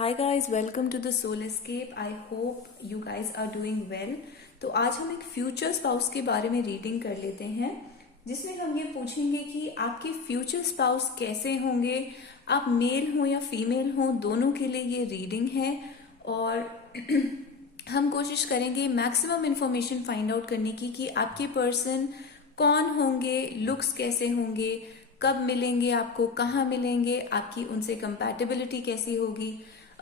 Hi guys, welcome to the Soul Escape. I hope you guys are doing well. तो आज हम एक future spouse के बारे में रीडिंग कर लेते हैं, जिसमें हम ये पूछेंगे कि आपके फ्यूचर स्पाउस कैसे होंगे। आप मेल हो या फीमेल हो, दोनों के लिए ये रीडिंग है और हम कोशिश करेंगे मैक्सिमम इंफॉर्मेशन फाइंड आउट करने की कि आपके पर्सन कौन होंगे, लुक्स कैसे होंगे, कब मिलेंगे, आपको कहाँ मिलेंगे, आपकी उनसे कंपैटिबिलिटी कैसी होगी,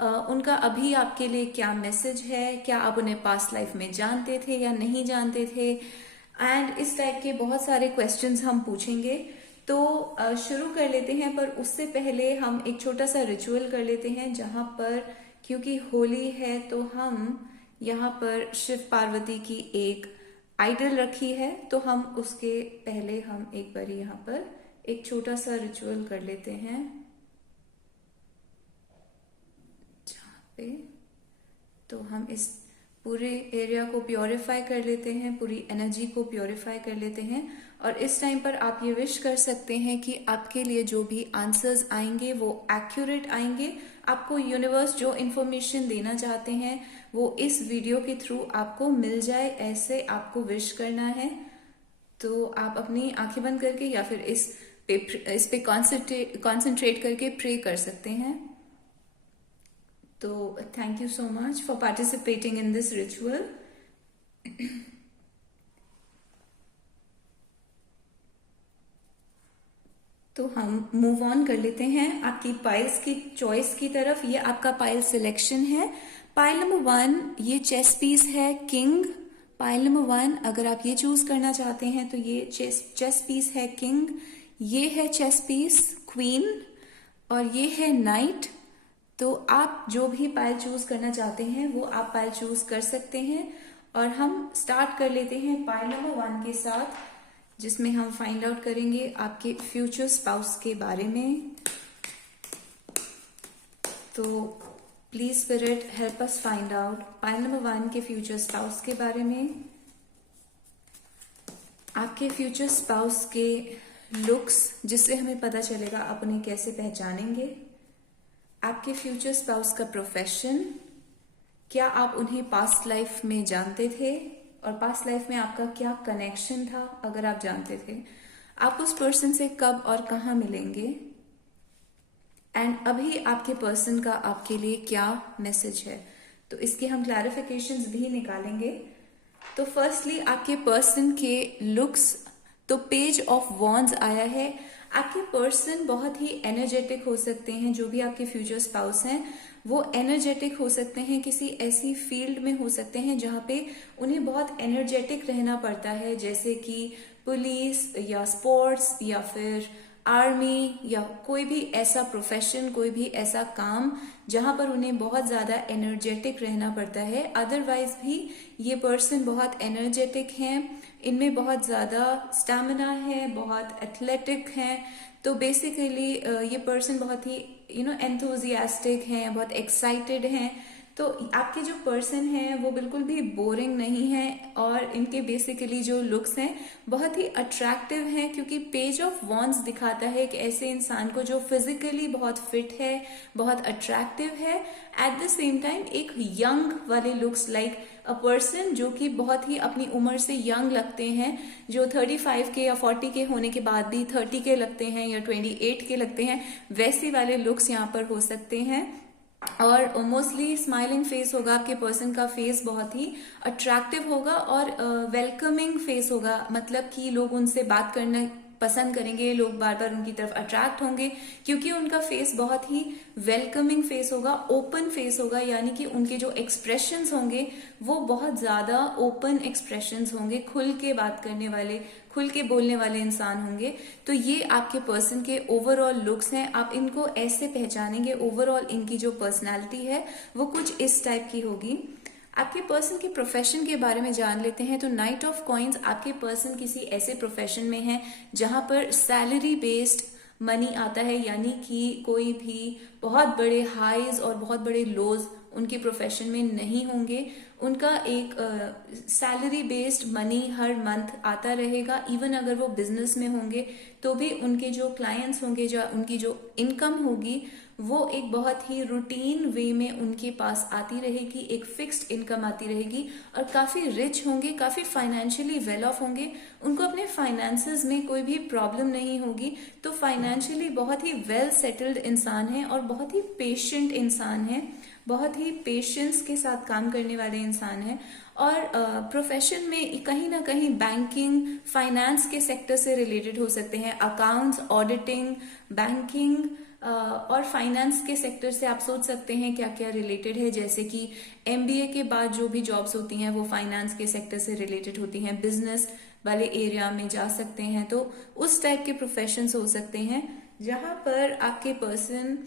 उनका अभी आपके लिए क्या मैसेज है, क्या आप उन्हें पास्ट लाइफ में जानते थे या नहीं जानते थे, एंड इस टाइप के बहुत सारे क्वेश्चंस हम पूछेंगे। तो शुरू कर लेते हैं, पर उससे पहले हम एक छोटा सा रिचुअल कर लेते हैं, जहां पर क्योंकि होली है तो हम यहाँ पर शिव पार्वती की एक आइडल रखी है, तो हम उसके पहले हम एक बार यहाँ पर एक छोटा सा रिचुअल कर लेते हैं जहाँ पे तो हम इस पूरे एरिया को प्योरीफाई कर लेते हैं, पूरी एनर्जी को प्योरीफाई कर लेते हैं। और इस टाइम पर आप ये विश कर सकते हैं कि आपके लिए जो भी आंसर्स आएंगे वो एक्यूरेट आएंगे। आपको यूनिवर्स जो इन्फॉर्मेशन देना चाहते हैं वो इस वीडियो के थ्रू आपको मिल जाए, ऐसे आपको विश करना है। तो आप अपनी आंखें बंद करके या फिर इस पे कॉन्सेंट्रेट करके प्रे कर सकते हैं। तो thank you so much for participating in this ritual. तो हम मूव ऑन कर लेते हैं आपकी पाइल्स की चॉइस की तरफ। ये आपका पाइल सिलेक्शन है। पाइल नंबर 1 ये चेस पीस है किंग। पाइल नंबर 1 अगर आप ये चूज करना चाहते हैं तो ये चेस पीस है किंग, ये है चेस पीस क्वीन और ये है नाइट। तो आप जो भी पाइल चूज करना चाहते हैं वो आप पाइल चूज कर सकते हैं। और हम स्टार्ट कर लेते हैं पाइल नंबर 1 के साथ, जिसमें हम फाइंड आउट करेंगे आपके फ्यूचर स्पाउस के बारे में। तो please spirit help us find out pile number 1 के फ्यूचर स्पाउस के बारे में। आपके फ्यूचर स्पाउस के लुक्स, जिससे हमें पता चलेगा आप उन्हें कैसे पहचानेंगे। आपके फ्यूचर स्पाउस का प्रोफेशन, क्या आप उन्हें पास्ट लाइफ में जानते थे और पास्ट लाइफ में आपका क्या कनेक्शन था अगर आप जानते थे। आप उस पर्सन से कब और कहाँ मिलेंगे, एंड अभी आपके पर्सन का आपके लिए क्या मैसेज है। तो इसके हम क्लैरिफिकेशंस भी निकालेंगे। तो फर्स्टली आपके पर्सन के लुक्स, तो पेज ऑफ वॉन्ड्स आया है। आपके पर्सन बहुत ही एनर्जेटिक हो सकते हैं। जो भी आपके फ्यूचर स्पाउस हैं वो एनर्जेटिक हो सकते हैं, किसी ऐसी फील्ड में हो सकते हैं जहाँ पे उन्हें बहुत एनर्जेटिक रहना पड़ता है, जैसे कि पुलिस या स्पोर्ट्स या फिर आर्मी या कोई भी ऐसा प्रोफेशन, कोई भी ऐसा काम जहां पर उन्हें बहुत ज्यादा एनर्जेटिक रहना पड़ता है। अदरवाइज भी ये पर्सन बहुत एनर्जेटिक हैं, इनमें बहुत ज्यादा स्टैमिना है, बहुत एथलेटिक हैं। तो बेसिकली ये पर्सन बहुत ही एंथुजियास्टिक हैं, बहुत एक्साइटेड हैं। तो आपके जो पर्सन हैं वो बिल्कुल भी बोरिंग नहीं है और इनके बेसिकली जो लुक्स हैं बहुत ही अट्रैक्टिव हैं, क्योंकि पेज ऑफ वॉन्ड्स दिखाता है कि ऐसे इंसान को जो फिजिकली बहुत फिट है, बहुत अट्रैक्टिव है, एट द सेम टाइम एक यंग वाले लुक्स, लाइक अ पर्सन जो कि बहुत ही अपनी उम्र से यंग लगते हैं, जो 35 के या 40 के होने के बाद भी 30 के लगते हैं या 28 के लगते हैं, वैसे वाले लुक्स यहाँ पर हो सकते हैं। और मोस्टली स्माइलिंग फेस होगा आपके पर्सन का, फेस बहुत ही अट्रैक्टिव होगा और वेलकमिंग फेस होगा, मतलब कि लोग उनसे बात करना पसंद करेंगे, लोग बार बार उनकी तरफ अट्रैक्ट होंगे, क्योंकि उनका फेस बहुत ही वेलकमिंग फेस होगा, ओपन फेस होगा। यानी कि उनके जो एक्सप्रेशंस होंगे वो बहुत ज्यादा ओपन एक्सप्रेशंस होंगे, खुल के बात करने वाले, खुल के बोलने वाले इंसान होंगे। तो ये आपके पर्सन के ओवरऑल लुक्स हैं। आप इनको ऐसे पहचानेंगे। ओवरऑल इनकी जो पर्सनैलिटी है वो कुछ इस टाइप की होगी। आपके पर्सन के प्रोफेशन के बारे में जान लेते हैं। तो नाइट ऑफ कॉइन्स, आपके पर्सन किसी ऐसे प्रोफेशन में है जहां पर सैलरी बेस्ड मनी आता है, यानी कि कोई भी बहुत बड़े हाईज और बहुत बड़े लोज उनके प्रोफेशन में नहीं होंगे। उनका एक सैलरी बेस्ड मनी हर मंथ आता रहेगा। इवन अगर वो बिजनेस में होंगे तो भी उनके जो क्लाइंट्स होंगे, जो उनकी जो इनकम होगी वो एक बहुत ही रूटीन वे में उनके पास आती रहेगी, एक फिक्स्ड इनकम आती रहेगी और काफी रिच होंगे, काफी फाइनेंशियली वेल ऑफ होंगे, उनको अपने फाइनेंसेस में कोई भी प्रॉब्लम नहीं होगी। तो फाइनेंशियली बहुत ही वेल सेटल्ड इंसान है और बहुत ही पेशेंट इंसान है, बहुत ही पेशेंस के साथ काम करने वाले इंसान है। और प्रोफेशन में कहीं ना कहीं बैंकिंग, फाइनेंस के सेक्टर से रिलेटेड हो सकते हैं, अकाउंट्स, ऑडिटिंग, बैंकिंग और फाइनेंस के सेक्टर से आप सोच सकते हैं क्या क्या रिलेटेड है। जैसे कि एमबीए के बाद जो भी जॉब्स होती हैं वो फाइनेंस के सेक्टर से रिलेटेड होती हैं, बिजनेस वाले एरिया में जा सकते हैं। तो उस टाइप के प्रोफेशंस हो सकते हैं जहां पर आपके पर्सन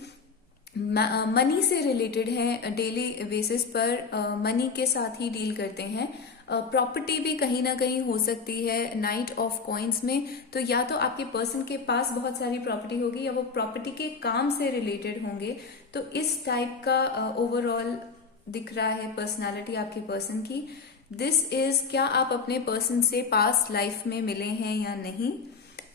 मनी से रिलेटेड है, डेली बेसिस पर मनी के साथ ही डील करते हैं। प्रॉपर्टी भी कहीं ना कहीं हो सकती है नाइट ऑफ कॉइन्स में। तो या तो आपके पर्सन के पास बहुत सारी प्रॉपर्टी होगी या वो प्रॉपर्टी के काम से रिलेटेड होंगे। तो इस टाइप का ओवरऑल दिख रहा है पर्सनालिटी आपके पर्सन की। दिस इज, क्या आप अपने पर्सन से पास्ट लाइफ में मिले हैं या नहीं?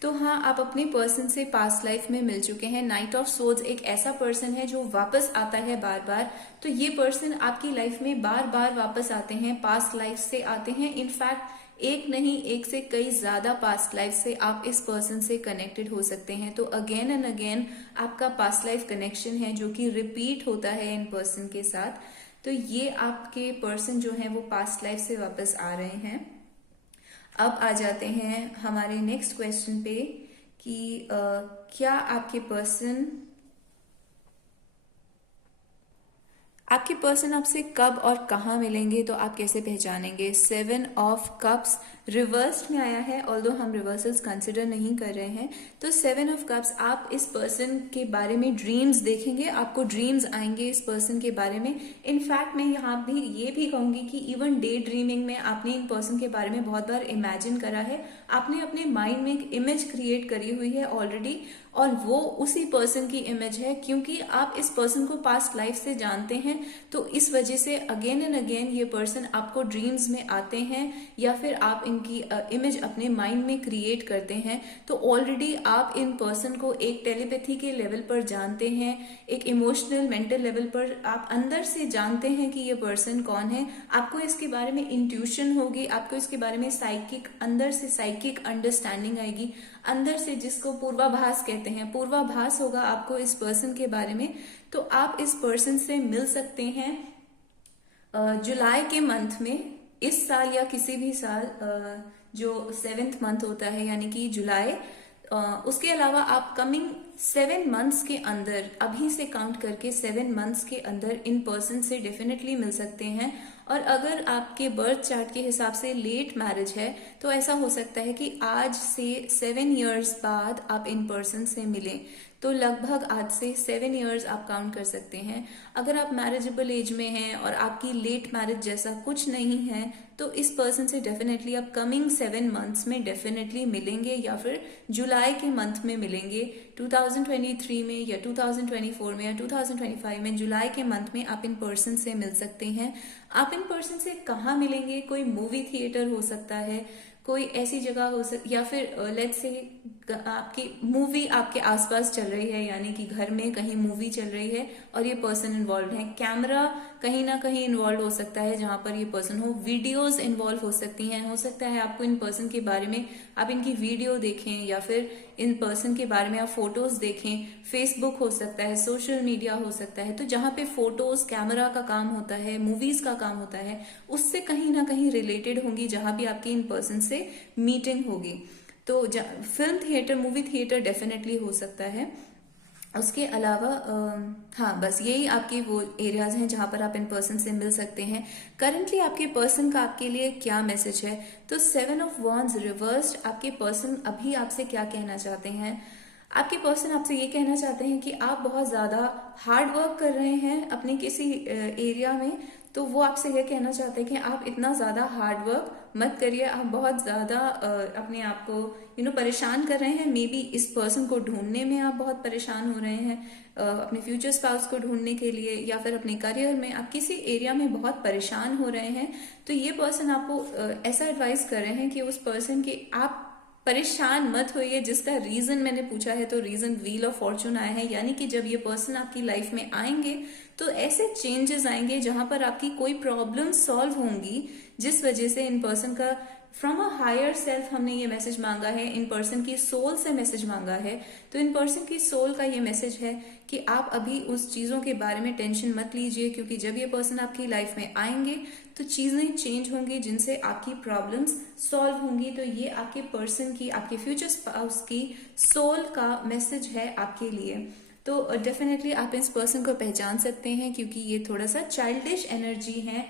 तो हाँ, आप अपने पर्सन से पास्ट लाइफ में मिल चुके हैं। नाइट ऑफ सोर्ड्स एक ऐसा पर्सन है जो वापस आता है बार बार। तो ये पर्सन आपकी लाइफ में बार बार वापस आते हैं, पास्ट लाइफ से आते हैं। इनफैक्ट एक नहीं, एक से कई ज्यादा पास्ट लाइफ से आप इस पर्सन से कनेक्टेड हो सकते हैं। तो अगेन एंड अगेन आपका पास्ट लाइफ कनेक्शन है जो कि रिपीट होता है इन पर्सन के साथ। तो ये आपके पर्सन जो है वो पास्ट लाइफ से वापस आ रहे हैं। अब आ जाते हैं हमारे नेक्स्ट क्वेश्चन पे कि क्या आपके पर्सन आपसे कब और कहाँ मिलेंगे, तो आप कैसे पहचानेंगे? 7 ऑफ कप्स रिवर्स्ड में आया है, ऑल्दो हम रिवर्सल्स कंसिडर नहीं कर रहे हैं। तो 7 ऑफ कप्स, आप इस पर्सन के बारे में ड्रीम्स देखेंगे, आपको ड्रीम्स आएंगे इस पर्सन के बारे में। इनफैक्ट मैं यहाँ भी ये भी कहूंगी कि इवन डे ड्रीमिंग में आपने इन पर्सन के बारे में बहुत बार इमेजिन करा है, आपने अपने माइंड में एक इमेज क्रिएट करी हुई है ऑलरेडी, और वो उसी पर्सन की इमेज है। क्योंकि आप इस पर्सन को पास्ट लाइफ से जानते हैं, तो इस वजह से अगेन एंड अगेन ये पर्सन आपको ड्रीम्स में आते हैं या फिर आप इनकी इमेज अपने माइंड में क्रिएट करते हैं। तो ऑलरेडी आप इन पर्सन को एक टेलीपैथी के लेवल पर जानते हैं, एक इमोशनल मेंटल लेवल पर आप अंदर से जानते हैं कि ये पर्सन कौन है। आपको इसके बारे में इंट्यूशन होगी, आपको इसके बारे में साइकिक, अंदर से साइकिक अंडरस्टैंडिंग आएगी, अंदर से, जिसको पूर्वाभास कहते हैं, पूर्वाभास होगा आपको इस पर्सन के बारे में। तो आप इस पर्सन से मिल सकते हैं जुलाई के मंथ में, इस साल या किसी भी साल जो 7th मंथ होता है यानी कि जुलाई। उसके अलावा आप कमिंग 7 मंथ्स के अंदर, अभी से काउंट करके 7 मंथ्स के अंदर इन पर्सन से डेफिनेटली मिल सकते हैं। और अगर आपके बर्थ चार्ट के हिसाब से लेट मैरिज है तो ऐसा हो सकता है कि आज से 7 इयर्स बाद आप इन पर्सन से मिलें। तो लगभग आज से 7 इयर्स आप काउंट कर सकते हैं। अगर आप मैरिजेबल एज में हैं और आपकी लेट मैरिज जैसा कुछ नहीं है तो इस पर्सन से डेफिनेटली आप कमिंग 7 मंथ्स में डेफिनेटली मिलेंगे या फिर जुलाई के मंथ में मिलेंगे। 2023 में या 2024 में या 2025 में जुलाई के मंथ में आप इन पर्सन से मिल सकते हैं। आप इन पर्सन से कहाँ मिलेंगे? कोई मूवी थिएटर हो सकता है, कोई ऐसी जगह हो सकती, या फिर लेट्स से आपकी मूवी आपके आसपास चल रही है, यानी कि घर में कहीं मूवी चल रही है और ये पर्सन इन्वॉल्व है। कैमरा कहीं ना कहीं इन्वॉल्व हो सकता है जहां पर ये पर्सन हो, वीडियोस इन्वॉल्व हो सकती हैं। हो सकता है आपको इन पर्सन के बारे में, आप इनकी वीडियो देखें या फिर इन पर्सन के बारे में आप फोटोज देखें। फेसबुक हो सकता है, सोशल मीडिया हो सकता है। तो जहां पे फोटोज, कैमरा का काम होता है, मूवीज का काम होता है, उससे कहीं ना कहीं रिलेटेड होंगी जहां भी आपकी इन पर्सन से मीटिंग होगी। तो film theatre, movie theatre definitely हो सकता है। उसके अलावा हाँ, बस यही आपके वो एरियाज हैं जहां पर आप इन पर्सन से मिल सकते हैं। करंटली आपके पर्सन का आपके लिए क्या मैसेज है? तो 7 ऑफ वॉन्ड्स रिवर्स्ड, आपके पर्सन अभी आपसे क्या कहना चाहते हैं? आपके पर्सन आपसे ये कहना चाहते हैं कि आप बहुत ज्यादा हार्ड वर्क कर रहे हैं अपने किसी एरिया में। तो वो आपसे ये कहना चाहते हैं कि आप इतना ज्यादा हार्ड वर्क मत करिए, आप बहुत ज्यादा अपने आप को परेशान कर रहे हैं। मे बी इस पर्सन को ढूंढने में आप बहुत परेशान हो रहे हैं, अपने फ्यूचर स्पाउस को ढूंढने के लिए, या फिर अपने करियर में आप किसी एरिया में बहुत परेशान हो रहे हैं। तो ये पर्सन आपको ऐसा एडवाइस कर रहे हैं कि उस पर्सन के आप परेशान मत होइए, जिसका रीजन मैंने पूछा है तो रीजन व्हील ऑफ फॉर्चून आया है, यानी कि जब ये पर्सन आपकी लाइफ में आएंगे तो ऐसे चेंजेस आएंगे जहां पर आपकी कोई प्रॉब्लम सॉल्व होंगी, जिस वजह से इन पर्सन का फ्रॉम अ हायर सेल्फ हमने ये मैसेज मांगा है, इन पर्सन की सोल से मैसेज मांगा है। तो इन पर्सन की सोल का ये मैसेज है कि आप अभी उस चीजों के बारे में टेंशन मत लीजिए, क्योंकि जब ये पर्सन आपकी लाइफ में आएंगे तो चीजें चेंज होंगी जिनसे आपकी प्रॉब्लम्स सॉल्व होंगी। तो ये आपके पर्सन की, आपके फ्यूचर स्पाउस की सोल का मैसेज है आपके लिए। तो डेफिनेटली आप इस पर्सन को पहचान सकते हैं, क्योंकि ये थोड़ा सा चाइल्डिश एनर्जी है,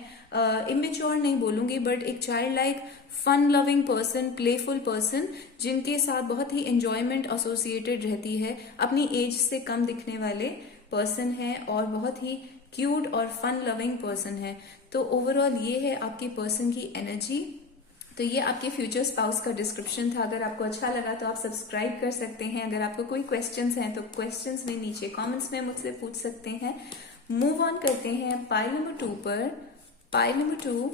इमेच्योर नहीं बोलूंगी, बट एक child like fun loving person, playful person, जिनके साथ बहुत ही एंजॉयमेंट एसोसिएटेड रहती है, अपनी एज से कम दिखने वाले पर्सन है और बहुत ही क्यूट और फन लविंग पर्सन है। तो ओवरऑल ये है आपके पर्सन की एनर्जी। तो ये आपके फ्यूचर स्पाउस का डिस्क्रिप्शन था। अगर आपको अच्छा लगा तो आप सब्सक्राइब कर सकते हैं। अगर आपको कोई क्वेश्चंस हैं तो क्वेश्चंस में नीचे कमेंट्स में मुझसे पूछ सकते हैं। मूव ऑन करते हैं पाइल नंबर 2 पर। पाइल नंबर 2,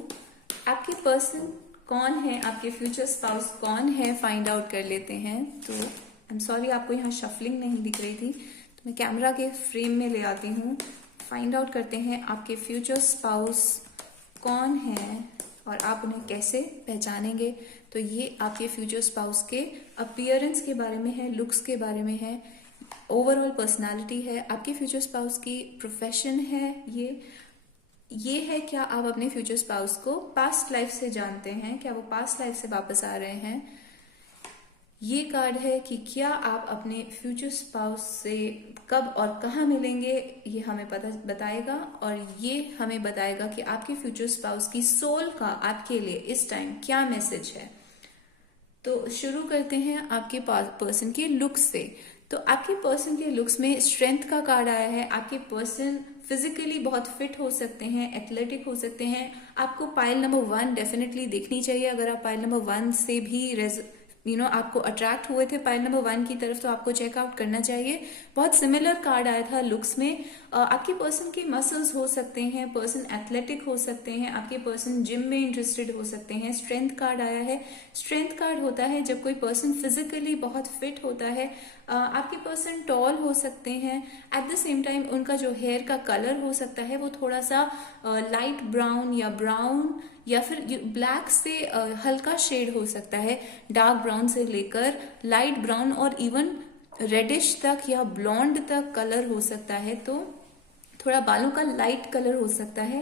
आपके पर्सन कौन है, आपके फ्यूचर स्पाउस कौन है, फाइंड आउट कर लेते हैं। तो आई एम सॉरी, आपको यहाँ शफलिंग नहीं दिख रही थी, तो मैं कैमरा के फ्रेम में ले आती हूँ। फाइंड आउट करते हैं आपके फ्यूचर स्पाउस कौन है और आप उन्हें कैसे पहचानेंगे। तो ये आपके फ्यूचर स्पाउस के अपीयरेंस के बारे में है, लुक्स के बारे में है, ओवरऑल पर्सनालिटी है, आपके फ्यूचर स्पाउस की प्रोफेशन है। ये है क्या आप अपने फ्यूचर स्पाउस को पास्ट लाइफ से जानते हैं, क्या वो पास्ट लाइफ से वापस आ रहे हैं। ये कार्ड है कि क्या आप अपने फ्यूचर स्पाउस से कब और कहाँ मिलेंगे, ये हमें बताएगा। और ये हमें बताएगा कि आपके फ्यूचर स्पाउस की सोल का आपके लिए इस टाइम क्या मैसेज है। तो शुरू करते हैं आपके पर्सन के लुक्स से। तो आपके पर्सन के लुक्स में स्ट्रेंथ का कार्ड आया है। आपके पर्सन फिजिकली बहुत फिट हो सकते हैं, एथलेटिक हो सकते हैं। आपको पाइल नंबर 1 डेफिनेटली देखनी चाहिए। अगर आप पाइल नंबर 1 से भी आपको अट्रैक्ट हुए थे पाइल नंबर 1 की तरफ, तो आपको चेकआउट करना चाहिए। बहुत सिमिलर कार्ड आया था लुक्स में। आपके पर्सन के मसल्स हो सकते हैं, पर्सन एथलेटिक हो सकते हैं, आपके पर्सन जिम में इंटरेस्टेड हो सकते हैं। स्ट्रेंथ कार्ड आया है। स्ट्रेंथ कार्ड होता है जब कोई पर्सन फिजिकली बहुत फिट होता है। आपके पर्सन टॉल हो सकते हैं। एट द सेम टाइम उनका जो हेयर का कलर हो सकता है वो थोड़ा सा लाइट ब्राउन या ब्राउन या फिर ब्लैक से हल्का शेड हो सकता है। डार्क ब्राउन से लेकर लाइट ब्राउन और इवन रेडिश तक या ब्लॉन्ड तक कलर हो सकता है। तो थोड़ा बालों का लाइट कलर हो सकता है।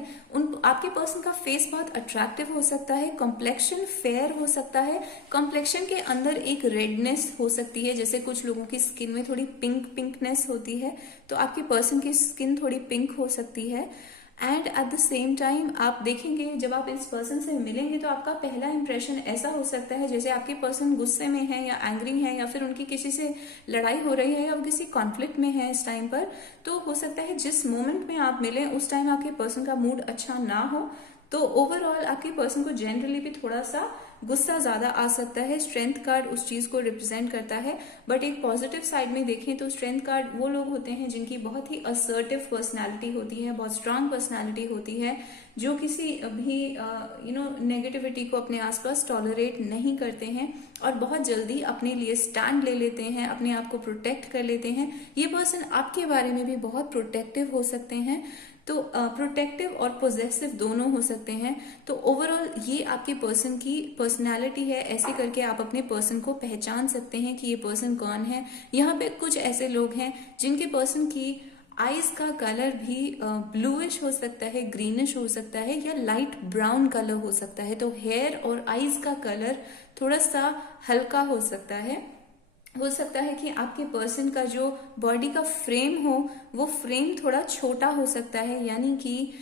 आपके पर्सन का फेस बहुत अट्रैक्टिव हो सकता है। कॉम्प्लेक्शन फेयर हो सकता है। कॉम्प्लेक्शन के अंदर एक रेडनेस हो सकती है, जैसे कुछ लोगों की स्किन में थोड़ी पिंकनेस होती है, तो आपके पर्सन की स्किन थोड़ी पिंक हो सकती है। And at the same time आप देखेंगे जब आप इस पर्सन से मिलेंगे तो आपका पहला इंप्रेशन ऐसा हो सकता है जैसे आपके पर्सन गुस्से में है या एंग्री है या फिर उनकी किसी से लड़ाई हो रही है या वो किसी कॉन्फ्लिक्ट में है इस टाइम पर। तो हो सकता है जिस मोमेंट में आप मिलें उस टाइम आपके पर्सन का मूड अच्छा ना हो। तो ओवरऑल आपके पर्सन को जनरली भी थोड़ा सा गुस्सा ज्यादा आ सकता है। स्ट्रेंथ कार्ड उस चीज को रिप्रेजेंट करता है। बट एक पॉजिटिव साइड में देखें तो स्ट्रेंथ कार्ड वो लोग होते हैं जिनकी बहुत ही असर्टिव पर्सनालिटी होती है, बहुत स्ट्रांग पर्सनालिटी होती है, जो किसी भी नेगेटिविटी को अपने आसपास टॉलरेट नहीं करते हैं और बहुत जल्दी अपने लिए स्टैंड ले लेते हैं, अपने आप को प्रोटेक्ट कर लेते हैं। ये पर्सन आपके बारे में भी बहुत प्रोटेक्टिव हो सकते हैं। तो प्रोटेक्टिव और पोजेसिव दोनों हो सकते हैं। तो ओवरऑल ये आपके पर्सन की पर्सनालिटी है। ऐसे करके आप अपने पर्सन को पहचान सकते हैं कि ये पर्सन कौन है। यहाँ पे कुछ ऐसे लोग हैं जिनके पर्सन की आईज का कलर भी ब्लूइश हो सकता है, ग्रीनिश हो सकता है या लाइट ब्राउन कलर हो सकता है। तो हेयर और आईज का कलर थोड़ा सा हल्का हो सकता है कि आपके पर्सन का जो बॉडी का फ्रेम हो वो फ्रेम थोड़ा छोटा हो सकता है, यानी कि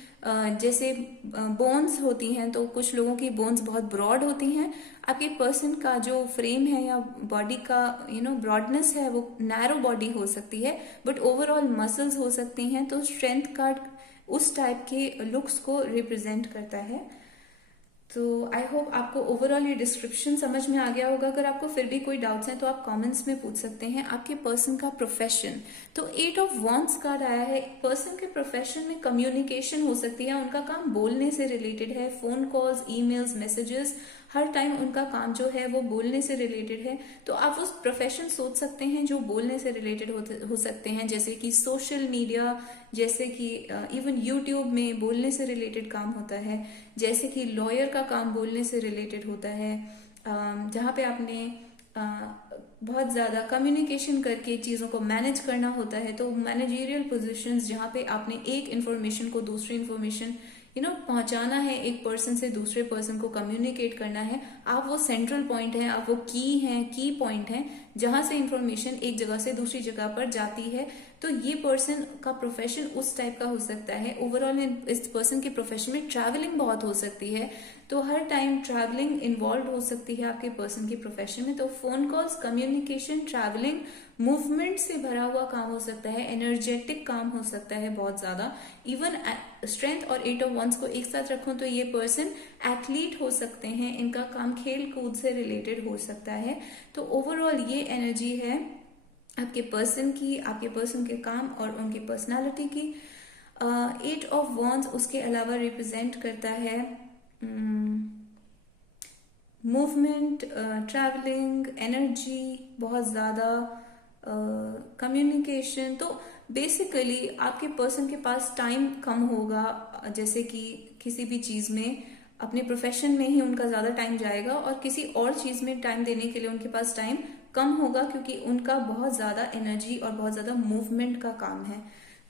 जैसे बोन्स होती हैं तो कुछ लोगों की बोन्स बहुत ब्रॉड होती हैं। आपके पर्सन का जो फ्रेम है या बॉडी का ब्रॉडनेस है वो नैरो बॉडी हो सकती है, बट ओवरऑल मसल्स हो सकती हैं। तो स्ट्रेंथ कार्ड उस टाइप के लुक्स को रिप्रेजेंट करता है। तो आई होप आपको ओवरऑल ये डिस्क्रिप्शन समझ में आ गया होगा। अगर आपको फिर भी कोई डाउट्स हैं तो आप कमेंट्स में पूछ सकते हैं। आपके पर्सन का प्रोफेशन, तो 8 ऑफ वॉन्ड्स कार्ड आया है। पर्सन के प्रोफेशन में कम्युनिकेशन हो सकती है, उनका काम बोलने से रिलेटेड है, फोन कॉल्स, ईमेल्स, मैसेजेस, हर टाइम उनका काम जो है वो बोलने से रिलेटेड है। तो आप उस प्रोफेशन सोच सकते हैं जो बोलने से रिलेटेड हो सकते हैं, जैसे कि सोशल मीडिया, जैसे कि इवन यूट्यूब में बोलने से रिलेटेड काम होता है, जैसे कि लॉयर का काम बोलने से रिलेटेड होता है, जहाँ पे आपने बहुत ज़्यादा कम्युनिकेशन करके चीज़ों को मैनेज करना होता है। तो मैनेजरियल पोजीशंस जहाँ पे आपने एक इन्फॉर्मेशन को दूसरी इन्फॉर्मेशन पहुंचाना है, एक पर्सन से दूसरे पर्सन को कम्युनिकेट करना है, आप वो सेंट्रल पॉइंट है, आप वो की पॉइंट है जहां से इंफॉर्मेशन एक जगह से दूसरी जगह पर जाती है। तो ये पर्सन का प्रोफेशन उस टाइप का हो सकता है। ओवरऑल इस पर्सन के प्रोफेशन में ट्रैवलिंग बहुत हो सकती है, तो हर टाइम ट्रैवलिंग इन्वॉल्व हो सकती है आपके पर्सन के प्रोफेशन में। तो phone calls, communication, travelling, movement से भरा हुआ काम हो सकता है, एनर्जेटिक काम हो सकता है बहुत ज्यादा। इवन स्ट्रेंथ और 8 ऑफ वॉन्ड्स को एक साथ रखूं तो ये पर्सन एथलीट हो सकते हैं, इनका काम खेल कूद से रिलेटेड हो सकता है। तो ओवरऑल ये एनर्जी है आपके पर्सन की, आपके पर्सन के काम और उनकी पर्सनालिटी की। 8 ऑफ वॉन्ड्स उसके अलावा रिप्रेजेंट करता है मूवमेंट, ट्रैवलिंग, एनर्जी, बहुत ज़्यादा कम्युनिकेशन। तो बेसिकली आपके पर्सन के पास टाइम कम होगा, जैसे कि किसी भी चीज़ में अपने प्रोफेशन में ही उनका ज़्यादा टाइम जाएगा और किसी और चीज़ में टाइम देने के लिए उनके पास टाइम कम होगा, क्योंकि उनका बहुत ज़्यादा एनर्जी और बहुत ज़्यादा मूवमेंट का काम है।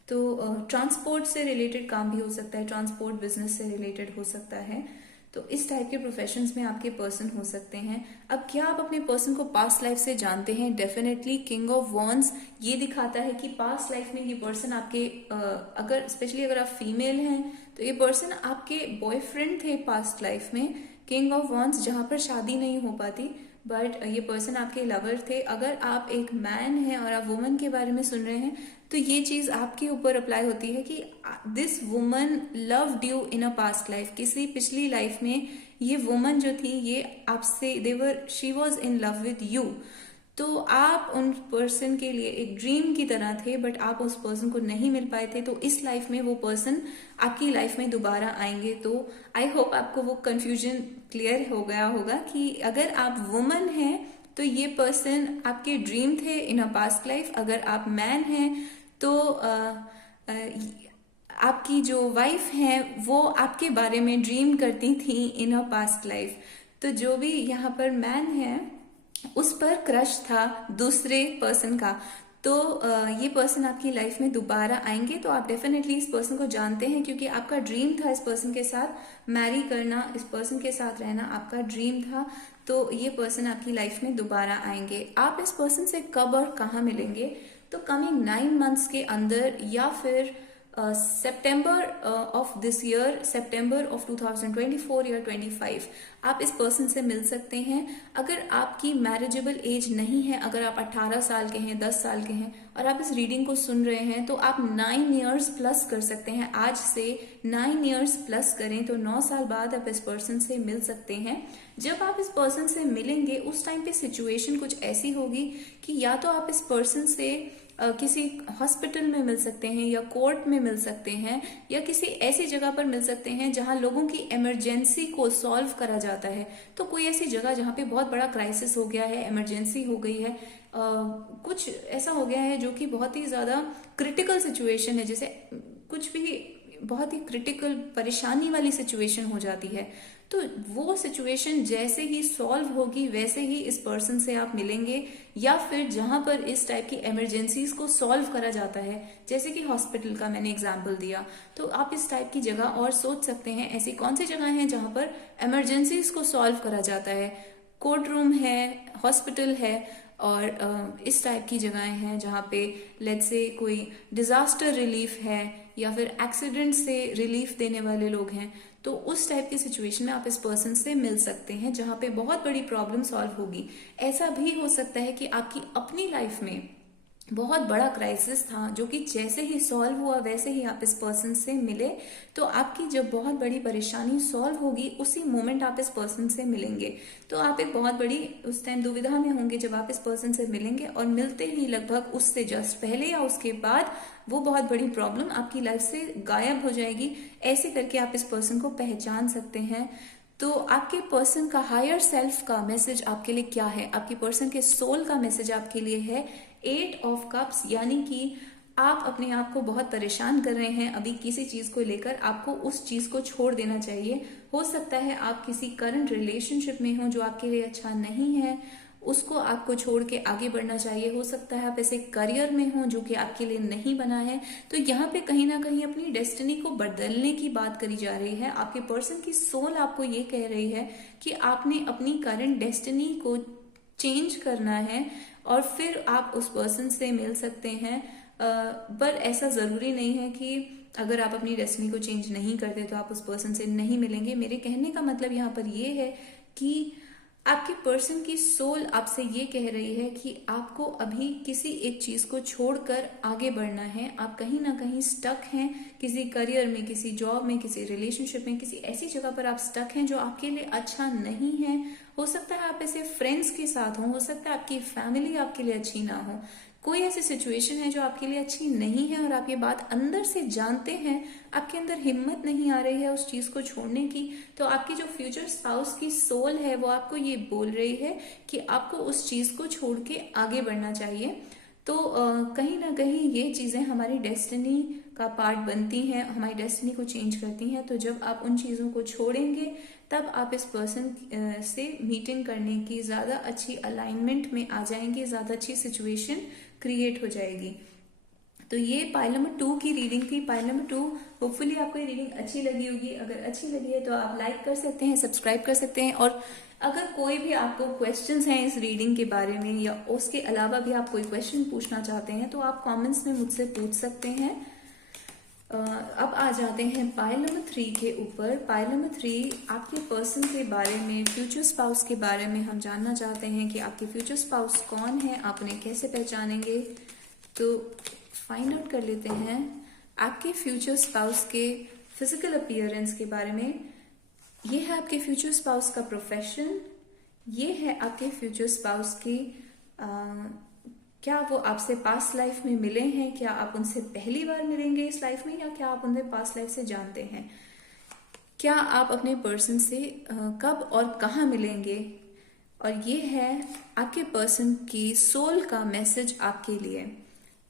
तो ट्रांसपोर्ट से रिलेटेड काम भी हो सकता है, ट्रांसपोर्ट बिजनेस से रिलेटेड हो सकता है। तो इस टाइप के प्रोफेशंस में आपके पर्सन हो सकते हैं। अब क्या आप अपने पर्सन को पास्ट लाइफ से जानते हैं? डेफिनेटली किंग ऑफ वॉन्ड्स ये दिखाता है कि पास्ट लाइफ में ये पर्सन आपके अगर स्पेशली अगर आप फीमेल हैं तो ये पर्सन आपके बॉयफ्रेंड थे पास्ट लाइफ में। किंग ऑफ वॉन्ड्स जहां पर शादी नहीं हो पाती, बट ये पर्सन आपके लवर थे। अगर आप एक मैन हैं और आप वुमन के बारे में सुन रहे हैं तो ये चीज आपके ऊपर अप्लाई होती है कि this woman loved you in a past life. किसी पिछली लाइफ में ये वुमन जो थी ये आपसे she was in love with you. तो आप उन पर्सन के लिए एक ड्रीम की तरह थे, बट आप उस पर्सन को नहीं मिल पाए थे। तो इस लाइफ में वो पर्सन आपकी लाइफ में दोबारा आएंगे। तो आई होप आपको वो कंफ्यूजन क्लियर हो गया होगा कि अगर आप वुमन हैं तो ये पर्सन आपके ड्रीम थे इन अ पास्ट लाइफ। अगर आप मैन हैं तो आपकी जो वाइफ हैं वो आपके बारे में ड्रीम करती थी इन अ पास्ट लाइफ। तो जो भी यहाँ पर मैन है उस पर क्रश था दूसरे पर्सन का। तो ये पर्सन आपकी लाइफ में दोबारा आएंगे। तो आप डेफिनेटली इस पर्सन को जानते हैं, क्योंकि आपका ड्रीम था इस पर्सन के साथ मैरी करना, इस पर्सन के साथ रहना आपका ड्रीम था। तो ये पर्सन आपकी लाइफ में दोबारा आएंगे। आप इस पर्सन से कब और कहाँ मिलेंगे? तो कमिंग 9 मंथ्स के अंदर, या फिर September of this year, September of 2024 या 25 आप इस पर्सन से मिल सकते हैं। अगर आपकी मैरिजेबल एज नहीं है, अगर आप 18 साल के हैं, 10 साल के हैं और आप इस रीडिंग को सुन रहे हैं, तो आप 9 इयर्स प्लस कर सकते हैं। आज से 9 इयर्स प्लस करें तो 9 साल बाद आप इस पर्सन से मिल सकते हैं। जब आप इस पर्सन से मिलेंगे उस टाइम पे सिचुएशन कुछ ऐसी होगी कि या तो आप इस पर्सन से किसी हॉस्पिटल में मिल सकते हैं, या कोर्ट में मिल सकते हैं, या किसी ऐसी जगह पर मिल सकते हैं जहां लोगों की इमरजेंसी को सॉल्व करा जाता है। तो कोई ऐसी जगह जहां पे बहुत बड़ा क्राइसिस हो गया है, इमरजेंसी हो गई है, कुछ ऐसा हो गया है जो कि बहुत ही ज्यादा क्रिटिकल सिचुएशन है, जैसे कुछ भी बहुत ही क्रिटिकल परेशानी वाली सिचुएशन हो जाती है। तो वो सिचुएशन जैसे ही सॉल्व होगी वैसे ही इस पर्सन से आप मिलेंगे, या फिर जहां पर इस टाइप की इमरजेंसीज को सॉल्व करा जाता है, जैसे कि हॉस्पिटल का मैंने एग्जांपल दिया। तो आप इस टाइप की जगह और सोच सकते हैं, ऐसी कौन सी जगह है जहां पर इमरजेंसीज को सॉल्व करा जाता है। कोर्ट रूम है, हॉस्पिटल है, और इस टाइप की जगहें हैं जहाँ पे लेट्स से कोई डिजास्टर रिलीफ है, या फिर एक्सीडेंट से रिलीफ देने वाले लोग हैं। तो उस टाइप की सिचुएशन में आप इस पर्सन से मिल सकते हैं जहाँ पे बहुत बड़ी प्रॉब्लम सॉल्व होगी। ऐसा भी हो सकता है कि आपकी अपनी लाइफ में बहुत बड़ा क्राइसिस था जो कि जैसे ही सॉल्व हुआ वैसे ही आप इस पर्सन से मिले। तो आपकी जब बहुत बड़ी परेशानी सॉल्व होगी उसी मोमेंट आप इस पर्सन से मिलेंगे। तो आप एक बहुत बड़ी उस टाइम दुविधा में होंगे जब आप इस पर्सन से मिलेंगे, और मिलते ही लगभग उससे जस्ट पहले या उसके बाद वो बहुत बड़ी प्रॉब्लम आपकी लाइफ से गायब हो जाएगी। ऐसे करके आप इस पर्सन को पहचान सकते हैं। तो आपके पर्सन का हायर सेल्फ का मैसेज आपके लिए क्या है, आपके पर्सन के सोल का मैसेज आपके लिए है 8 ऑफ कप्स, यानी कि आप अपने आप को बहुत परेशान कर रहे हैं अभी किसी चीज को लेकर, आपको उस चीज को छोड़ देना चाहिए। हो सकता है आप किसी करंट रिलेशनशिप में हो जो आपके लिए अच्छा नहीं है, उसको आपको छोड़ के आगे बढ़ना चाहिए। हो सकता है आप ऐसे करियर में हो जो कि आपके लिए नहीं बना है। तो यहाँ पे कहीं ना कहीं अपनी डेस्टिनी को बदलने की बात करी जा रही है। आपके पर्सन की सोल आपको ये कह रही है कि आपने अपनी करंट डेस्टिनी को चेंज करना है और फिर आप उस पर्सन से मिल सकते हैं। पर ऐसा जरूरी नहीं है कि अगर आप अपनी डेस्टिनी को चेंज नहीं करते तो आप उस पर्सन से नहीं मिलेंगे। मेरे कहने का मतलब यहाँ पर ये है कि आपके पर्सन की सोल आपसे ये कह रही है कि आपको अभी किसी एक चीज को छोड़कर आगे बढ़ना है। आप कहीं ना कहीं स्टक हैं किसी करियर में, किसी जॉब में, किसी रिलेशनशिप में, किसी ऐसी जगह पर आप स्टक हैं जो आपके लिए अच्छा नहीं है। हो सकता है आप ऐसे फ्रेंड्स के साथ हो सकता है आपकी फैमिली आपके लिए अच्छी ना हो, कोई ऐसी सिचुएशन है जो आपके लिए अच्छी नहीं है और आप ये बात अंदर से जानते हैं, आपके अंदर हिम्मत नहीं आ रही है उस चीज को छोड़ने की। तो आपकी जो फ्यूचर स्पाउस की सोल है वो आपको ये बोल रही है कि आपको उस चीज को छोड़ के आगे बढ़ना चाहिए। तो कहीं ना कहीं ये चीजें हमारी डेस्टिनी का पार्ट बनती हैं, हमारी डेस्टिनी को चेंज करती हैं। तो जब आप उन चीजों को छोड़ेंगे तब आप इस पर्सन से मीटिंग करने की ज्यादा अच्छी अलाइनमेंट में आ जाएंगे, ज्यादा अच्छी सिचुएशन क्रिएट हो जाएगी। तो ये पाइल नंबर 2 की रीडिंग थी। पाइल नंबर 2, होपफुली आपको ये रीडिंग अच्छी लगी होगी। अगर अच्छी लगी है तो आप लाइक कर सकते हैं, सब्सक्राइब कर सकते हैं, और अगर कोई भी आपको क्वेश्चंस हैं इस रीडिंग के बारे में या उसके अलावा भी आप कोई क्वेश्चन पूछना चाहते हैं तो आप कमेंट्स में मुझसे पूछ सकते हैं। अब आ जाते हैं पाइल नंबर 3 के ऊपर। पाइल नंबर 3 आपके पर्सन के बारे में, फ्यूचर स्पाउस के बारे में हम जानना चाहते हैं कि आपके फ्यूचर स्पाउस कौन है, आप उन्हें कैसे पहचानेंगे। तो फाइंड आउट कर लेते हैं आपके फ्यूचर स्पाउस के फिजिकल अपीयरेंस के बारे में। ये है आपके फ्यूचर स्पाउस का प्रोफेशन, ये है आपके फ्यूचर स्पाउस की क्या वो आपसे पास्ट लाइफ में मिले हैं, क्या आप उनसे पहली बार मिलेंगे इस लाइफ में, या क्या आप उन्हें पास्ट लाइफ से जानते हैं, क्या आप अपने पर्सन से कब और कहाँ मिलेंगे। और ये है आपके पर्सन की सोल का मैसेज आपके लिए।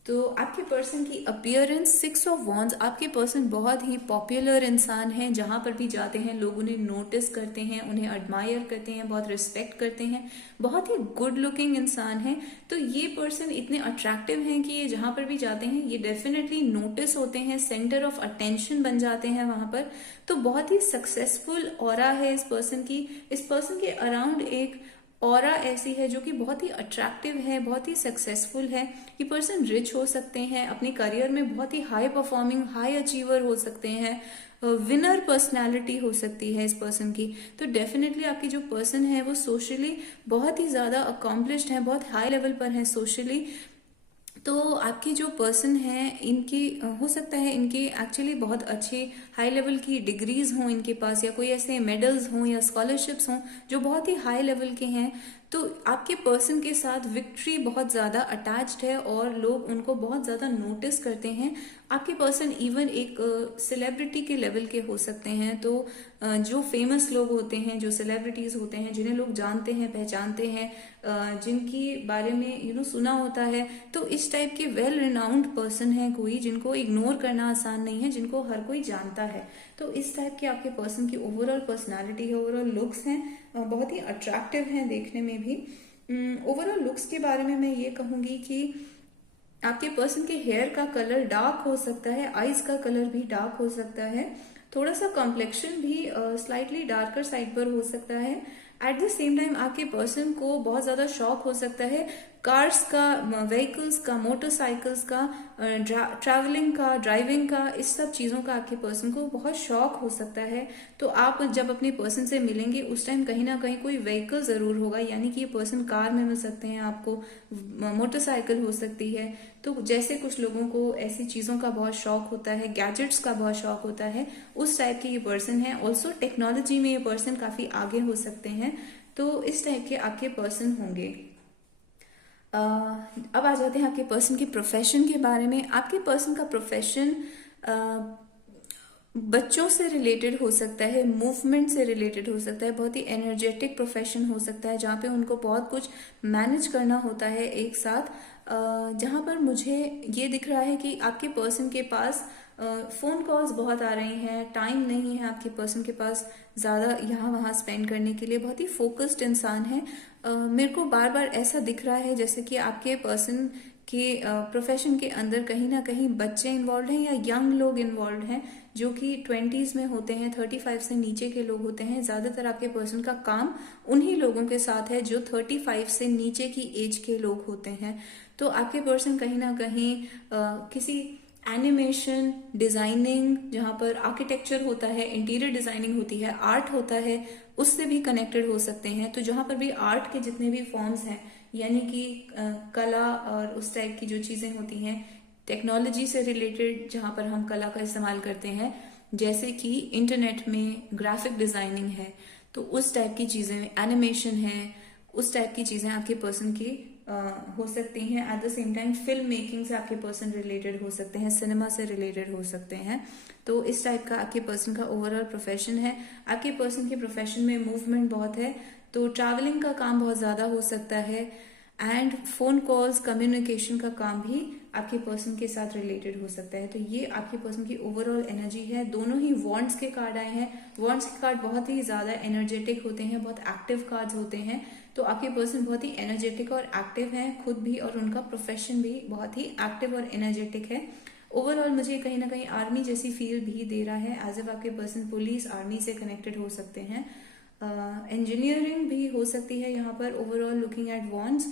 तो आपके पर्सन की अपीयरेंस 6 ऑफ वॉन्ड्स, आपके पर्सन बहुत ही पॉपुलर इंसान हैं, जहां पर भी जाते हैं लोग उन्हें नोटिस करते हैं, उन्हें एडमायर करते हैं, बहुत रिस्पेक्ट करते हैं, बहुत ही गुड लुकिंग इंसान हैं। तो ये पर्सन इतने अट्रैक्टिव हैं कि ये जहां पर भी जाते हैं ये डेफिनेटली नोटिस होते हैं, सेंटर ऑफ अटेंशन बन जाते हैं वहां पर। तो बहुत ही सक्सेसफुल ऑरा है इस पर्सन की। इस पर्सन के अराउंड एक ऑरा ऐसी है जो कि बहुत ही अट्रैक्टिव है, बहुत ही सक्सेसफुल है। ये पर्सन रिच हो सकते हैं, अपने करियर में बहुत ही हाई परफॉर्मिंग, हाई अचीवर हो सकते हैं, विनर पर्सनालिटी हो सकती है इस पर्सन की। तो डेफिनेटली आपकी जो पर्सन है वो सोशली बहुत ही ज्यादा अकॉम्प्लिश्ड है, बहुत हाई लेवल पर है सोशली। तो आपकी जो पर्सन है इनकी हो सकता है इनके एक्चुअली बहुत अच्छे हाई लेवल की डिग्रीज हों इनके पास, या कोई ऐसे मेडल्स हों या स्कॉलरशिप्स हों जो बहुत ही हाई लेवल के हैं। तो आपके पर्सन के साथ विक्ट्री बहुत ज्यादा अटैच्ड है और लोग उनको बहुत ज्यादा नोटिस करते हैं। आपके पर्सन इवन एक सेलिब्रिटी के लेवल के हो सकते हैं। तो जो फेमस लोग होते हैं, जो सेलिब्रिटीज होते हैं, जिन्हें लोग जानते हैं, पहचानते हैं, जिनकी बारे में सुना होता है, तो इस टाइप के वेल रिनाउंड पर्सन है कोई, जिनको इग्नोर करना आसान नहीं है, जिनको हर कोई जानता है। तो इस टाइप के आपके पर्सन की ओवरऑल पर्सनालिटी है, ओवरऑल लुक्स हैं, बहुत ही अट्रैक्टिव हैं देखने में भी। ओवरऑल लुक्स के बारे में मैं ये कहूंगी कि आपके पर्सन के हेयर का कलर डार्क हो सकता है, आईज का कलर भी डार्क हो सकता है, थोड़ा सा कॉम्प्लेक्शन भी स्लाइटली डार्कर साइड पर हो सकता है। एट द सेम टाइम आपके पर्सन को बहुत ज्यादा शौक हो सकता है कार्स का, व्हीकल्स का, मोटरसाइकिल्स का, ट्रैवलिंग का, ड्राइविंग का, इस सब चीज़ों का आपके पर्सन को बहुत शौक हो सकता है। तो आप जब अपने पर्सन से मिलेंगे उस टाइम कहीं ना कहीं कोई व्हीकल ज़रूर होगा, यानी कि ये पर्सन कार में मिल सकते हैं आपको, मोटरसाइकिल हो सकती है। तो जैसे कुछ लोगों को ऐसी चीज़ों का बहुत शौक होता है, गैजेट्स का बहुत शौक होता है, उस टाइप के ये पर्सन है। ऑल्सो टेक्नोलॉजी में ये पर्सन काफ़ी आगे हो सकते हैं। तो इस टाइप के आपके पर्सन होंगे। अब आ जाते हैं आपके पर्सन के प्रोफेशन के बारे में। आपके पर्सन का प्रोफेशन बच्चों से रिलेटेड हो सकता है, मूवमेंट से रिलेटेड हो सकता है, बहुत ही एनर्जेटिक प्रोफेशन हो सकता है जहाँ पे उनको बहुत कुछ मैनेज करना होता है एक साथ। जहाँ पर मुझे ये दिख रहा है कि आपके पर्सन के पास फ़ोन कॉल्स बहुत आ रही हैं, टाइम नहीं है आपके पर्सन के पास ज़्यादा यहाँ वहाँ स्पेंड करने के लिए, बहुत ही फोकस्ड इंसान है। मेरे को बार बार ऐसा दिख रहा है जैसे कि आपके पर्सन के प्रोफेशन के अंदर कहीं ना कहीं बच्चे इन्वॉल्व हैं या यंग लोग इन्वॉल्व हैं जो कि 20s में होते हैं, 35 से नीचे के लोग होते हैं। ज़्यादातर आपके पर्सन का काम उन्हीं लोगों के साथ है जो 35 से नीचे की एज के लोग होते हैं। तो आपके पर्सन कहीं ना कहीं किसी एनिमेशन, डिजाइनिंग, जहाँ पर आर्किटेक्चर होता है, इंटीरियर डिजाइनिंग होती है, आर्ट होता है, उससे भी कनेक्टेड हो सकते हैं। तो जहाँ पर भी आर्ट के जितने भी फॉर्म्स हैं, यानी कि कला और उस टाइप की जो चीज़ें होती हैं, टेक्नोलॉजी से रिलेटेड जहाँ पर हम कला का इस्तेमाल करते हैं, जैसे कि इंटरनेट में ग्राफिक डिजाइनिंग है, तो उस टाइप की चीज़ें, एनिमेशन है, उस टाइप की चीज़ें आपके पर्सन की हो सकती हैं। At the same time film making से आपके पर्सन रिलेटेड हो सकते हैं, सिनेमा से रिलेटेड हो सकते हैं। तो इस टाइप का आपके पर्सन का ओवरऑल प्रोफेशन है। आपके पर्सन के प्रोफेशन में मूवमेंट बहुत है, तो ट्रैवलिंग का काम बहुत ज़्यादा हो सकता है, एंड फोन कॉल्स, कम्युनिकेशन का काम भी आपके पर्सन के साथ रिलेटेड हो सकता है। तो ये आपके पर्सन की ओवरऑल एनर्जी है। दोनों ही वॉन्ड्स के कार्ड आए हैं। वॉन्ड्स के कार्ड बहुत ही ज्यादा एनर्जेटिक होते हैं, बहुत एक्टिव कार्ड्स होते हैं। तो आपके पर्सन बहुत ही एनर्जेटिक और एक्टिव हैं खुद भी, और उनका प्रोफेशन भी बहुत ही एक्टिव और एनर्जेटिक है। ओवरऑल मुझे कहीं ना कहीं आर्मी जैसी फील भी दे रहा है, एज इफ आपके पर्सन पुलिस, आर्मी से कनेक्टेड हो सकते हैं। इंजीनियरिंग भी हो सकती है यहाँ पर, ओवरऑल लुकिंग एट वॉन्ड्स।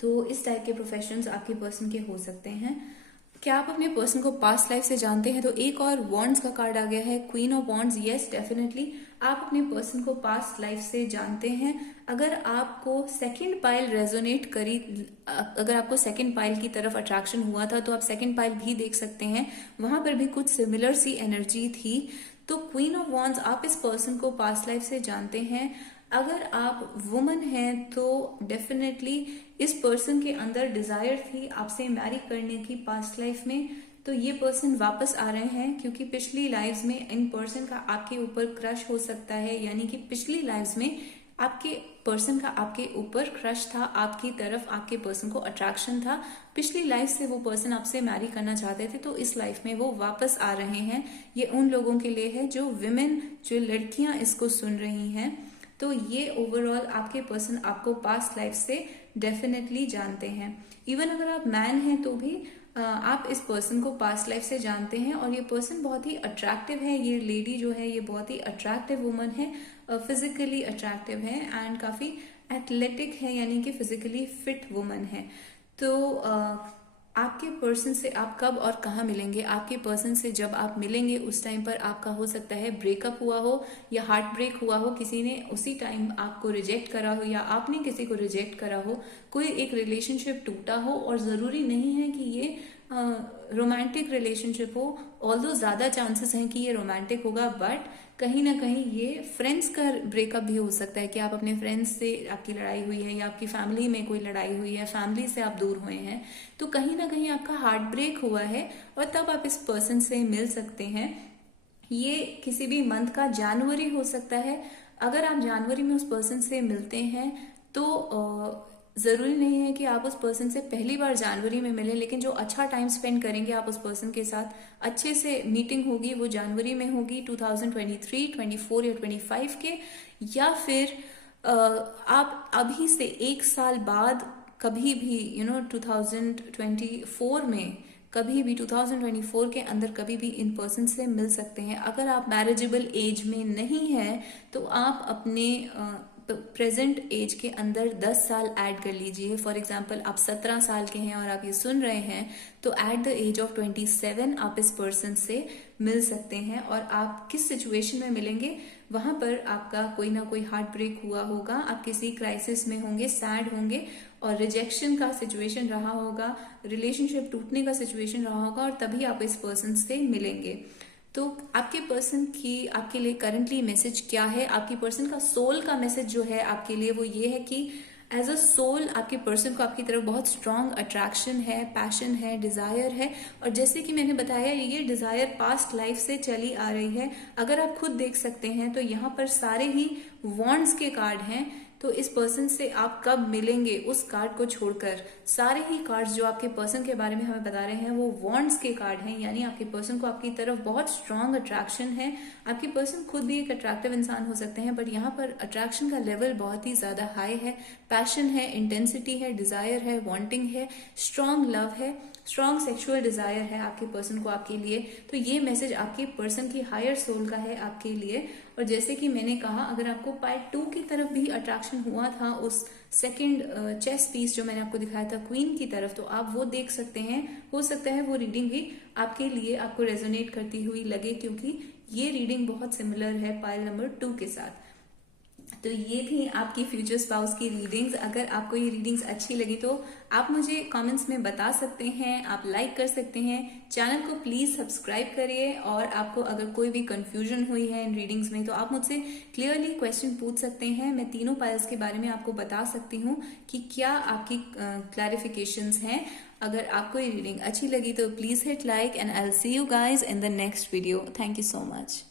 तो इस टाइप के प्रोफेशंस आपके पर्सन के हो सकते हैं। क्या आप अपने पर्सन को पास्ट लाइफ से जानते हैं? तो एक और वॉन्ड्स का कार्ड आ गया है, queen of wands. Yes, definitely आप अपने पर्सन को पास्ट लाइफ से जानते हैं। अगर आपको सेकंड पाइल रेजोनेट करी, अगर आपको सेकंड पाइल की तरफ अट्रैक्शन हुआ था तो आप सेकंड पाइल भी देख सकते हैं, वहां पर भी कुछ सिमिलर सी एनर्जी थी। तो क्वीन ऑफ वॉन्ड्स, आप इस पर्सन को पास्ट लाइफ से जानते हैं। अगर आप वुमन हैं तो डेफिनेटली इस पर्सन के अंदर डिजायर थी आपसे मैरी करने की पास्ट लाइफ में। तो ये पर्सन वापस आ रहे हैं, क्योंकि पिछली लाइफ्स में इन पर्सन का आपके ऊपर क्रश हो सकता है, यानी कि पिछली लाइफ्स में आपके पर्सन का आपके ऊपर क्रश था, आपकी तरफ आपके पर्सन को अट्रैक्शन था। पिछली लाइफ से वो पर्सन आपसे मैरी करना चाहते थे, तो इस लाइफ में वो वापस आ रहे हैं। ये उन लोगों के लिए है जो विमेन, जो लड़कियां इसको सुन रही हैं। तो ये ओवरऑल आपके पर्सन आपको पास्ट लाइफ से डेफिनेटली जानते हैं। इवन अगर आप मैन हैं तो भी आप इस पर्सन को पास्ट लाइफ से जानते हैं, और ये पर्सन बहुत ही अट्रैक्टिव है। ये लेडी जो है ये बहुत ही अट्रैक्टिव वुमन है, फिजिकली अट्रैक्टिव है एंड काफी एथलेटिक है, यानी कि फिजिकली फिट वुमन है। तो आपके पर्सन से आप कब और कहाँ मिलेंगे? आपके पर्सन से जब आप मिलेंगे उस टाइम पर आपका हो सकता है ब्रेकअप हुआ हो या हार्ट ब्रेक हुआ हो, किसी ने उसी टाइम आपको रिजेक्ट करा हो या आपने किसी को रिजेक्ट करा हो, कोई एक रिलेशनशिप टूटा हो। और जरूरी नहीं है कि ये रोमांटिक रिलेशनशिप हो, ऑल्दो ज्यादा चांसेस हैं कि ये रोमांटिक होगा, बट कहीं ना कहीं ये फ्रेंड्स का ब्रेकअप भी हो सकता है कि आप अपने फ्रेंड्स से आपकी लड़ाई हुई है, या आपकी फैमिली में कोई लड़ाई हुई है, फैमिली से आप दूर हुए हैं, तो कहीं ना कहीं आपका हार्ट ब्रेक हुआ है और तब आप इस पर्सन से मिल सकते हैं। ये किसी भी मंथ का जनवरी हो सकता है। अगर आप जनवरी में उस पर्सन से मिलते हैं तो जरूरी नहीं है कि आप उस पर्सन से पहली बार जनवरी में मिलें, लेकिन जो अच्छा टाइम स्पेंड करेंगे आप उस पर्सन के साथ, अच्छे से मीटिंग होगी, वो जनवरी में होगी 2023, 24 या 25 के, या फिर आप अभी से एक साल बाद कभी भी 2024 में, कभी भी 2024 के अंदर कभी भी इन पर्सन से मिल सकते हैं। अगर आप मैरिजेबल एज में नहीं है तो आप अपने प्रेजेंट एज के अंदर 10 साल ऐड कर लीजिए। फॉर एग्जाम्पल आप 17 साल के हैं और आप ये सुन रहे हैं, तो एट द एज ऑफ 27 आप इस पर्सन से मिल सकते हैं। और आप किस सिचुएशन में मिलेंगे, वहां पर आपका कोई ना कोई हार्ट ब्रेक हुआ होगा, आप किसी क्राइसिस में होंगे, सैड होंगे और रिजेक्शन का सिचुएशन रहा होगा, रिलेशनशिप टूटने का सिचुएशन रहा होगा, और तभी आप इस पर्सन से मिलेंगे। तो आपके पर्सन की आपके लिए करंटली मैसेज क्या है, आपकी पर्सन का सोल का मैसेज जो है आपके लिए वो ये है कि एज अ सोल आपके पर्सन को आपकी तरफ बहुत स्ट्रांग अट्रैक्शन है, पैशन है, डिजायर है। और जैसे कि मैंने बताया, ये डिजायर पास्ट लाइफ से चली आ रही है। अगर आप खुद देख सकते हैं तो यहाँ पर सारे ही वॉन्ड्स के कार्ड हैं। तो इस पर्सन से आप कब मिलेंगे उस कार्ड को छोड़कर सारे ही कार्ड्स जो आपके पर्सन के बारे में हमें बता रहे हैं वो वॉन्ड्स के कार्ड हैं। यानी आपके पर्सन को आपकी तरफ बहुत स्ट्रांग अट्रैक्शन है। आपके पर्सन खुद भी एक अट्रैक्टिव इंसान हो सकते हैं, बट यहाँ पर अट्रैक्शन का लेवल बहुत ही ज्यादा हाई है। पैशन है, इंटेंसिटी है, डिजायर है, वांटिंग है, स्ट्रांग लव है, स्ट्रांग सेक्सुअल डिजायर है आपके पर्सन को आपके लिए। तो ये मैसेज आपके पर्सन की हायर सोल का है आपके लिए। और जैसे कि मैंने कहा, अगर आपको पार्ट 2 की तरफ भी अट्रैक्शन हुआ था उस सेकंड चेस पीस जो मैंने आपको दिखाया था क्वीन की तरफ, तो आप वो देख सकते हैं। हो सकता है वो रीडिंग भी आपके लिए आपको रेजोनेट करती हुई लगे, क्योंकि ये रीडिंग बहुत सिमिलर है पाइल नंबर 2 के साथ। तो ये थी आपकी फ्यूचर स्पाउस की रीडिंग्स। अगर आपको ये रीडिंग्स अच्छी लगी तो आप मुझे कमेंट्स में बता सकते हैं, आप लाइक कर सकते हैं। चैनल को प्लीज सब्सक्राइब करिए। और आपको अगर कोई भी कंफ्यूजन हुई है इन रीडिंग्स में तो आप मुझसे क्लियरली क्वेश्चन पूछ सकते हैं। मैं तीनों पाइल्स के बारे में आपको बता सकती हूँ कि क्या आपकी क्लैरिफिकेशंस हैं। अगर आपको ये रीडिंग अच्छी लगी तो please hit like and I will see you guys in the next video. Thank you so much.